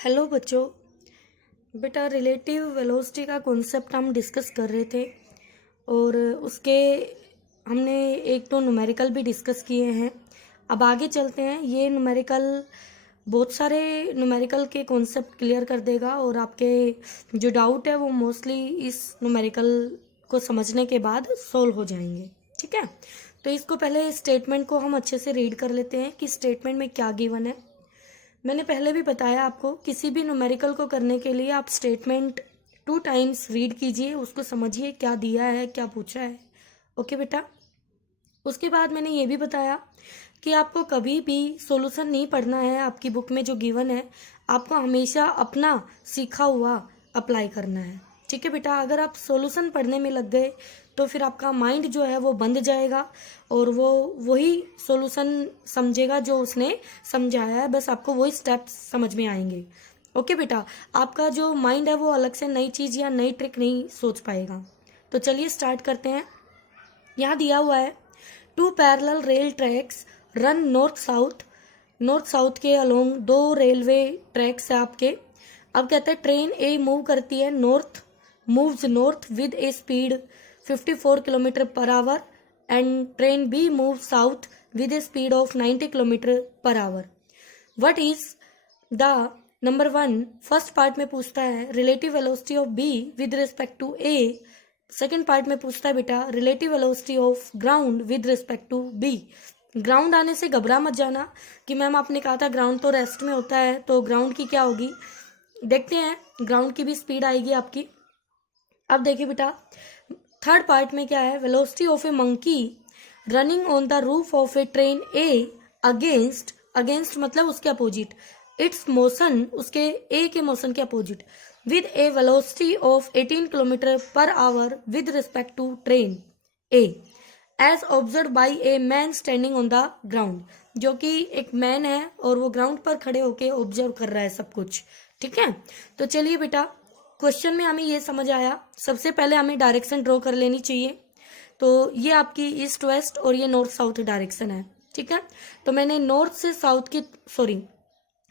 Hello बच्चों। बेटा relative velocity का कॉन्सेप्ट हम डिस्कस कर रहे थे और उसके हमने एक दो न्यूमेरिकल भी डिस्कस किए हैं। अब आगे चलते हैं। ये न्यूमेरिकल बहुत सारे न्यूमेरिकल के कॉन्सेप्ट क्लियर कर देगा और आपके जो डाउट है वो मोस्टली इस न्यूमेरिकल को समझने के बाद सोल्व हो जाएंगे। ठीक है, तो इसको पहले स्टेटमेंट को हम अच्छे से रीड कर लेते हैं कि स्टेटमेंट में क्या गिवन है। मैंने पहले भी बताया आपको, किसी भी न्यूमेरिकल को करने के लिए आप स्टेटमेंट 2 टाइम्स रीड कीजिए, उसको समझिए क्या दिया है क्या पूछा है। ओके बेटा। उसके बाद मैंने ये भी बताया कि आपको कभी भी सॉल्यूशन नहीं पढ़ना है। आपकी बुक में जो गिवन है आपको हमेशा अपना सीखा हुआ अप्लाई करना है। ठीक है बेटा, अगर आप सॉल्यूशन पढ़ने में लग गए तो फिर आपका माइंड जो है वो बंद जाएगा और वो वही सॉल्यूशन समझेगा जो उसने समझाया है, बस आपको वही स्टेप्स समझ में आएंगे। ओके बेटा, आपका जो माइंड है वो अलग से नई चीज़ या नई ट्रिक नहीं सोच पाएगा। तो चलिए स्टार्ट करते हैं। यहाँ दिया हुआ है 2 parallel rail tracks run north south. North south के अलोंग 2 रेलवे ट्रैक्स है आपके। अब कहते हैं ट्रेन ए मूव करती है north, moves north with a speed 54 kilometre per hour and train B move south with a speed of 90 kilometre per hour. What is the number 1 first part में पूछता है relative velocity of B with respect to A. Second part में पूछता है बेटा relative velocity of ground with respect to B. Ground आने से घबरा मत जाना कि मैम आपने कहा था ग्राउंड तो रेस्ट में होता है, तो ग्राउंड की क्या होगी। देखते हैं, ग्राउंड की भी स्पीड आएगी आपकी। अब देखिए बेटा थर्ड पार्ट में क्या है, velocity of A monkey running on the roof of A train A against, against मतलब उसके अपोजिट, इट्स मोशन उसके ए के मोशन के opposite, with a velocity of 18 kilometre per hour with respect to train A as observe by a man standing on the ground. जो कि एक man है और वो ग्राउंड पर खड़े होके ऑब्जर्व कर रहा है सब कुछ। ठीक है, तो चलिए बेटा क्वेश्चन में हमें ये समझ आया। सबसे पहले हमें डायरेक्शन ड्रॉ कर लेनी चाहिए। तो ये आपकी ईस्ट वेस्ट और ये नॉर्थ साउथ डायरेक्शन है। ठीक है, तो मैंने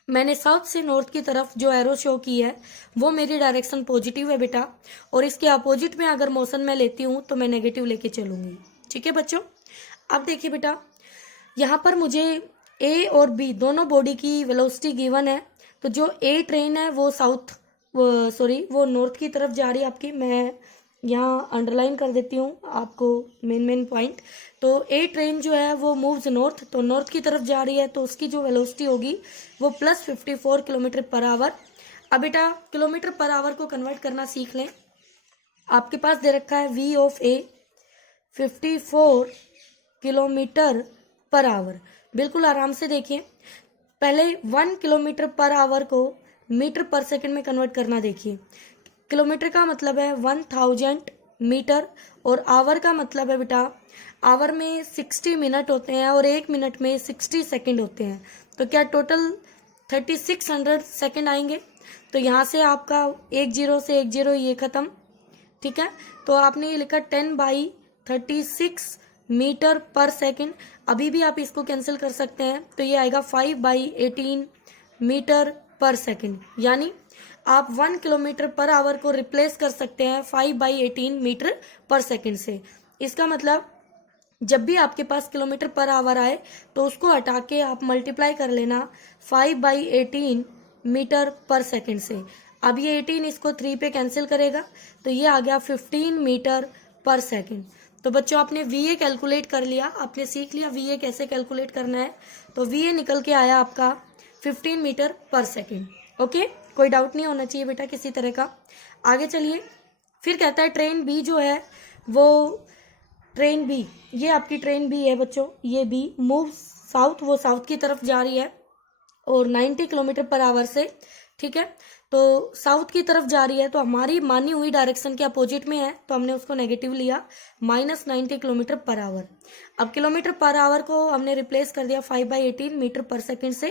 मैंने साउथ से नॉर्थ की तरफ जो एरो शो की है वो मेरी डायरेक्शन पॉजिटिव है बेटा, और इसके अपोजिट में अगर मोशन मैं लेती हूँ तो मैं नेगेटिव लेके चलूंगी। ठीक है बच्चों, अब देखिए बेटा यहाँ पर मुझे ए और बी दोनों बॉडी की वेलोसिटी गिवन है। तो जो ए ट्रेन है वो नॉर्थ की तरफ जा रही है आपकी। मैं यहाँ अंडरलाइन कर देती हूँ आपको मेन पॉइंट। तो ए ट्रेन जो है वो मूव्स नॉर्थ, तो नॉर्थ की तरफ जा रही है, तो उसकी जो वेलोसिटी होगी वो प्लस 54 किलोमीटर पर आवर। अब बेटा किलोमीटर पर आवर को कन्वर्ट करना सीख लें। आपके पास दे रखा है V of A 54 kilometre per hour. बिल्कुल आराम से देखिए, पहले 1 किलोमीटर पर आवर को मीटर पर सेकंड में कन्वर्ट करना। देखिए किलोमीटर का मतलब है 1000 मीटर और आवर का मतलब है बेटा, आवर में 60 मिनट होते हैं और 1 मिनट में 60 सेकंड होते हैं। तो क्या टोटल 3600 सेकंड आएंगे। तो यहाँ से आपका 10 से 10 ये खत्म। ठीक है, तो आपने ये लिखा 10/36 मीटर पर सेकंड। अभी भी आप इसको कैंसिल कर सकते हैं, तो ये आएगा 5/18 मीटर पर सेकंड। यानी आप 1 किलोमीटर पर आवर को रिप्लेस कर सकते हैं 5/18 मीटर पर सेकंड से। इसका मतलब जब भी आपके पास किलोमीटर पर आवर आए तो उसको हटा के आप मल्टीप्लाई कर लेना 5/18 मीटर पर सेकंड से। अब ये 18 इसको 3 पे कैंसिल करेगा, तो ये आ गया 15 मीटर पर सेकंड। तो बच्चों आपने VA कैलकुलेट कर लिया, आपने सीख लिया VA कैसे कैलकुलेट करना है। तो VA निकल के आया आपका 15 मीटर पर सेकंड। ओके, कोई डाउट नहीं होना चाहिए बेटा किसी तरह का। आगे चलिए, फिर कहता है ट्रेन बी जो है वो ट्रेन बी, ये आपकी ट्रेन बी है बच्चों, ये बी मूव साउथ, वो साउथ की तरफ जा रही है और 90 किलोमीटर पर आवर से। ठीक है, तो साउथ की तरफ जा रही है, तो हमारी मानी हुई डायरेक्शन के अपोजिट में है, तो हमने उसको नेगेटिव लिया -90 किलोमीटर पर आवर। अब किलोमीटर पर आवर को हमने रिप्लेस कर दिया 5/18 मीटर पर सेकंड से।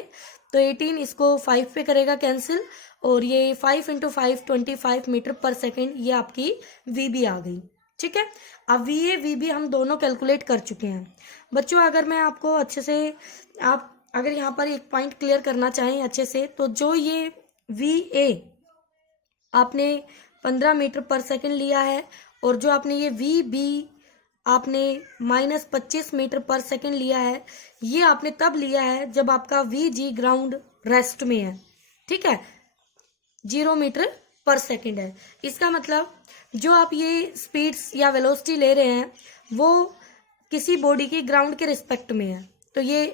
तो 18 इसको 5 पे करेगा कैंसिल, और ये 5 × 5 25 मीटर पर सेकंड, ये आपकी VB आ गई। ठीक है, अब VA VB हम दोनों कैलकुलेट कर चुके हैं बच्चों। अगर मैं आपको अच्छे से, आप अगर यहाँ पर एक पॉइंट क्लियर करना चाहें अच्छे से, तो जो ये VA आपने 15 मीटर पर सेकंड लिया है, और जो आपने ये VB आपने -25 मीटर पर सेकंड लिया है, ये आपने तब लिया है जब आपका VG ग्राउंड रेस्ट में है, ठीक है, 0 मीटर पर सेकंड है। इसका मतलब जो आप ये स्पीड्स या वेलोसिटी ले रहे हैं वो किसी बॉडी की ग्राउंड के रिस्पेक्ट में है। तो ये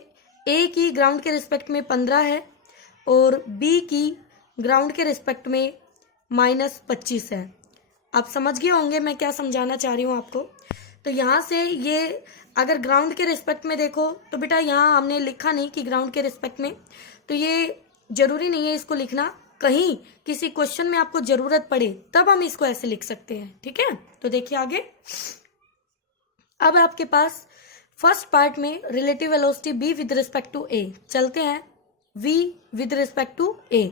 A की ग्राउंड के रिस्पेक्ट में 15 है और B की ग्राउंड के रिस्पेक्ट में -25 है। आप समझ गए होंगे मैं क्या समझाना चाह रही हूँ आपको। तो यहाँ से ये अगर ग्राउंड के रिस्पेक्ट में देखो तो बेटा यहाँ हमने लिखा नहीं कि ग्राउंड के रिस्पेक्ट में, तो ये जरूरी नहीं है इसको लिखना, कहीं किसी क्वेश्चन में आपको जरूरत पड़े तब हम इसको ऐसे लिख सकते हैं, ठीक है। तो देखिए आगे, अब आपके पास फर्स्ट पार्ट में relative velocity B with respect to A, चलते हैं V with respect to A,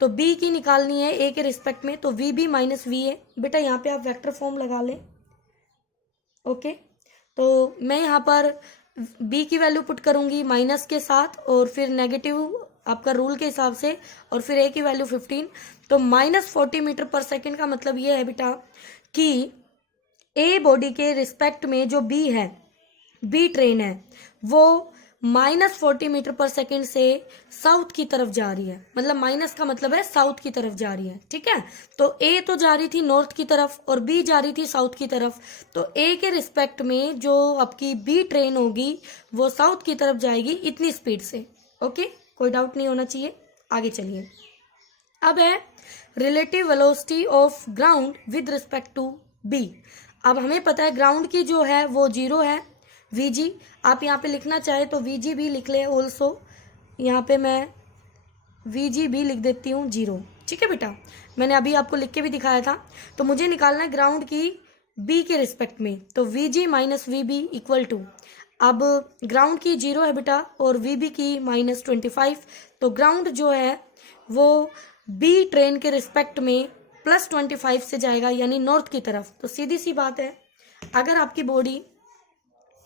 तो B की निकालनी है A के रिस्पेक्ट में, तो VB माइनस VA। बेटा यहाँ पे आप वेक्टर फॉर्म लगा लें, ओके। तो मैं यहाँ पर B की वैल्यू पुट करूंगी माइनस के साथ और फिर नेगेटिव आपका रूल के हिसाब से, और फिर A की वैल्यू 15, तो -40 मीटर पर सेकंड का मतलब ये है बेटा कि A बॉडी के रिस्पेक्ट में जो B है, B ट्रेन है, वो -40 मीटर पर सेकंड से साउथ की तरफ जा रही है, मतलब माइनस का मतलब है साउथ की तरफ जा रही है, ठीक है। तो A तो जा रही थी नॉर्थ की तरफ और B जा रही थी साउथ की तरफ, तो A के रिस्पेक्ट में जो आपकी B ट्रेन होगी वो साउथ की तरफ जाएगी इतनी स्पीड से, ओके, कोई डाउट नहीं होना चाहिए। आगे चलिए, अब है relative velocity of ground with respect to B। अब हमें पता है ग्राउंड की जो है वो 0 है, VG, आप यहाँ पे लिखना चाहे तो VG भी लिख ले ऑल्सो, यहाँ पे मैं VG भी लिख देती हूँ 0, ठीक है बेटा, मैंने अभी आपको लिख के भी दिखाया था। तो मुझे निकालना है ग्राउंड की B के रिस्पेक्ट में, तो VG minus VB equal to, अब ग्राउंड की 0 है बेटा और VB की -25, तो ग्राउंड जो है वो B ट्रेन के रिस्पेक्ट में +25 से जाएगा, यानी नॉर्थ की तरफ। तो सीधी सी बात है, अगर आपकी बॉडी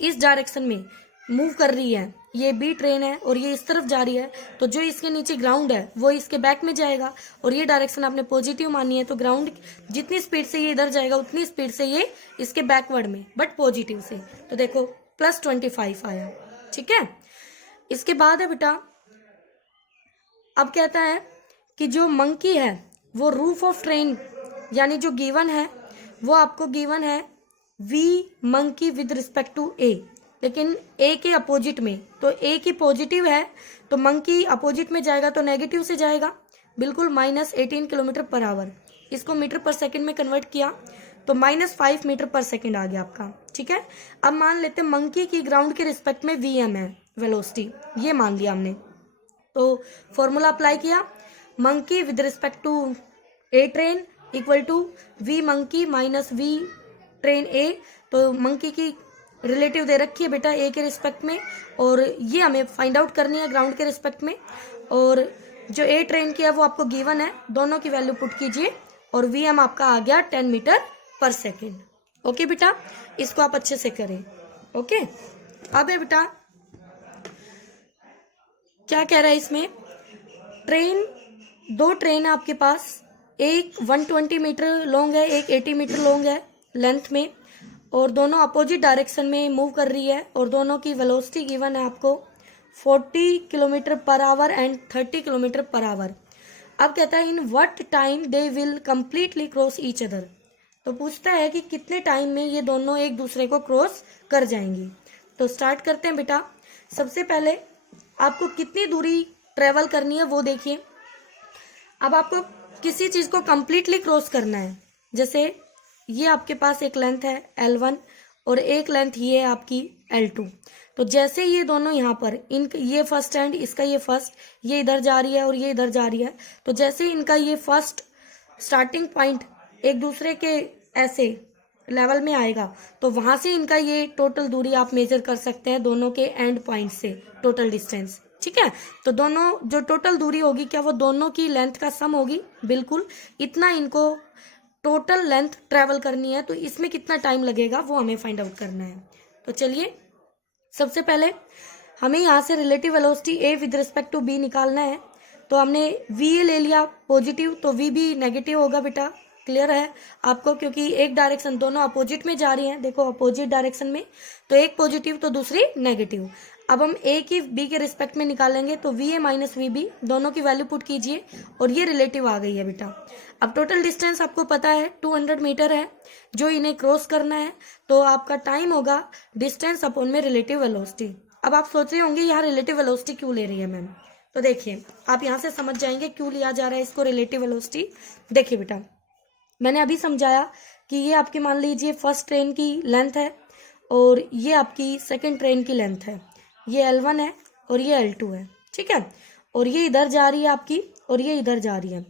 इस डायरेक्शन में मूव कर रही है, ये B ट्रेन है और ये इस तरफ जा रही है, तो जो इसके नीचे ग्राउंड है वो इसके बैक में जाएगा, और ये डायरेक्शन आपने पॉजिटिव मानी है, तो ग्राउंड जितनी स्पीड से ये इधर जाएगा उतनी स्पीड से ये इसके बैकवर्ड में, बट पॉजिटिव से। तो देखो +25 आया, ठीक है। इसके बाद है बेटा, अब कहता है कि जो मंकी है वो रूफ ऑफ ट्रेन, यानी जो गिवन है वो आपको गिवन है V monkey with respect to A, लेकिन A के अपोजिट में, तो A की पॉजिटिव है तो मंकी अपोजिट में जाएगा तो नेगेटिव से जाएगा, बिल्कुल -18 किलोमीटर पर आवर। इसको मीटर पर सेकंड में कन्वर्ट किया तो -5 मीटर पर सेकंड आ गया आपका, ठीक है। अब मान लेते हैं मंकी की ग्राउंड के रिस्पेक्ट में VM है वेलोसिटी, ये मान लिया हमने, तो फॉर्मूला अप्लाई किया, monkey with respect to A train equal to V monkey minus V train A। तो मंकी की रिलेटिव दे रखी है बेटा A के रिस्पेक्ट में, और ये हमें फाइंड आउट करनी है ग्राउंड के रिस्पेक्ट में, और जो A ट्रेन की है वो आपको गिवन है, दोनों की वैल्यू पुट कीजिए और VM आपका आ गया 10 मीटर पर सेकेंड। ओके बेटा, इसको आप अच्छे से करें, ओके। अब है बेटा क्या कह रहा है इसमें, ट्रेन, 2 ट्रेन है आपके पास, एक 120 मीटर लॉन्ग है, एक 80 मीटर लॉन्ग है लेंथ में, और दोनों अपोजिट डायरेक्शन में मूव कर रही है, और दोनों की वेलोसिटी गिवन है आपको 40 kilometre per hour and 30 kilometre per our. अब कहता है in what time they will completely cross each other, तो पूछता है कि कितने टाइम में ये दोनों एक दूसरे को क्रॉस कर जाएंगी। तो स्टार्ट करते हैं बेटा, सबसे पहले आपको कितनी दूरी ट्रेवल करनी है वो देखिए। अब आपको किसी चीज को कंप्लीटली क्रॉस करना है, जैसे ये आपके पास एक लेंथ है L1 और एक लेंथ ये है आपकी L2, तो जैसे ये दोनों यहाँ पर ये फर्स्ट एंड इसका ये फर्स्ट, ये इधर जा रही है और ये इधर जा रही है, तो जैसे इनका ये फर्स्ट स्टार्टिंग पॉइंट एक दूसरे के ऐसे लेवल में आएगा, तो वहां से इनका ये टोटल दूरी आप मेजर कर सकते हैं दोनों के एंड पॉइंट से, टोटल डिस्टेंस, ठीक है। तो दोनों जो टोटल दूरी होगी क्या वो दोनों की लेंथ का सम होगी, बिल्कुल इतना इनको टोटल लेंथ ट्रेवल करनी है, तो इसमें कितना टाइम लगेगा वो हमें फाइंड आउट करना है। तो चलिए सबसे पहले हमें यहाँ से relative velocity A with respect to B निकालना है, तो हमने वी ले लिया पॉजिटिव, तो वी भी नेगेटिव होगा बेटा। क्लियर है आपको, क्योंकि एक डायरेक्शन दोनों अपोजिट में जा रही हैं, देखो अपोजिट डायरेक्शन में, तो एक पॉजिटिव तो दूसरी नेगेटिव। अब हम ए की बी के रिस्पेक्ट में निकालेंगे, तो V A minus V B दोनों की वैल्यू पुट कीजिए और ये रिलेटिव आ गई है बेटा। अब टोटल डिस्टेंस आपको पता है 200 मीटर है जो इन्हें क्रॉस करना है, तो आपका टाइम होगा डिस्टेंस अपॉन में रिलेटिव वेलोसिटी। अब आप सोच रहे होंगे यहाँ रिलेटिव वेलोसिटी क्यों ले रही है मैम, तो देखिए आप यहाँ से समझ जाएंगे क्यों लिया जा रहा है इसको रिलेटिव वेलोसिटी। देखिए बेटा, मैंने अभी समझाया कि ये आपकी मान लीजिए फर्स्ट ट्रेन की लेंथ है और ये आपकी सेकंड ट्रेन की लेंथ है, ये L1 है और ये L2 है, ठीक है, और ये इधर जा रही है आपकी और ये इधर जा रही है,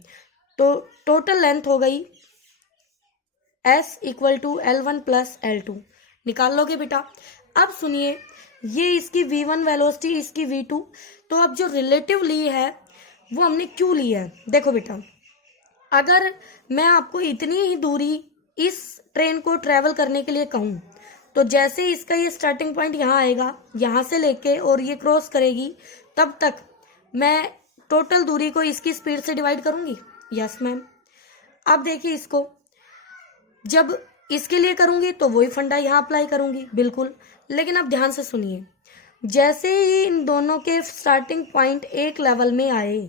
तो टोटल लेंथ हो गई S equal to L1 plus L2। निकाल लोगे बेटा। अब सुनिए, ये इसकी V1 वेलोसिटी, इसकी V2, तो अब जो रिलेटिव ली है वो हमने क्यों ली है। देखो बेटा, अगर मैं आपको इतनी ही दूरी इस ट्रेन को ट्रेवल करने के लिए कहूँ, तो जैसे इसका ये स्टार्टिंग पॉइंट यहाँ आएगा, यहाँ से लेके और ये क्रॉस करेगी, तब तक मैं टोटल दूरी को इसकी स्पीड से डिवाइड करूंगी। Yes ma'am. अब देखिए इसको, जब इसके लिए करूंगी तो वही फंडा यहाँ अप्लाई करूंगी, बिल्कुल। लेकिन अब ध्यान से सुनिए, जैसे ही इन दोनों के स्टार्टिंग पॉइंट एक लेवल में आए,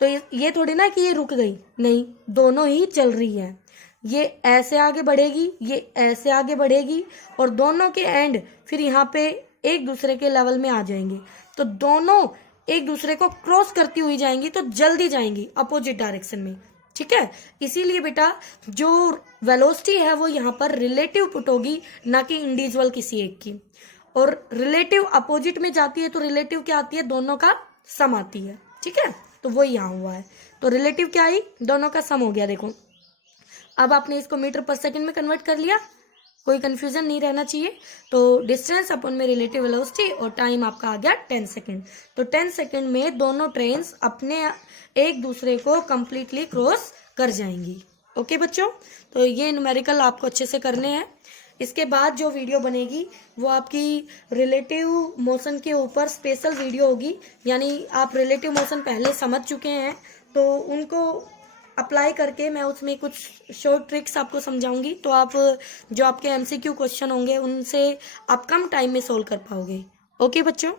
तो ये थोड़ी ना कि ये रुक गई, नहीं, दोनों ही चल रही है। ये ऐसे आगे बढ़ेगी, ये ऐसे आगे बढ़ेगी, और दोनों के एंड फिर यहाँ पे एक दूसरे के लेवल में आ जाएंगे, तो दोनों एक दूसरे को क्रॉस करती हुई जाएंगी, तो जल्दी जाएंगी अपोजिट डायरेक्शन में, ठीक है। इसीलिए बेटा जो वेलोसिटी है वो यहाँ पर रिलेटिव पुट होगी, ना कि इंडिविजुअल किसी एक की। और रिलेटिव अपोजिट में जाती है तो रिलेटिव क्या आती है, दोनों का सम आती है, ठीक है। तो वो यहाँ हुआ है, तो रिलेटिव क्या आई, दोनों का सम हो गया। देखो अब आपने इसको मीटर पर सेकंड में कन्वर्ट कर लिया, कोई कंफ्यूजन नहीं रहना चाहिए। तो डिस्टेंस अपन में रिलेटिव वेलोसिटी और टाइम आपका आ गया 10 सेकंड। तो 10 सेकंड में दोनों ट्रेन्स अपने एक दूसरे को कंप्लीटली क्रॉस कर जाएंगी। ओके बच्चों, तो ये न्यूमेरिकल आपको अच्छे से करने हैं। इसके बाद जो वीडियो बनेगी वो आपकी रिलेटिव मोशन के ऊपर स्पेशल वीडियो होगी, यानी आप रिलेटिव मोशन पहले समझ चुके हैं तो उनको अप्लाई करके मैं उसमें कुछ शॉर्ट ट्रिक्स आपको समझाऊंगी, तो आप जो आपके MCQ क्वेश्चन होंगे उनसे आप कम टाइम में सोल्व कर पाओगे। ओके बच्चों।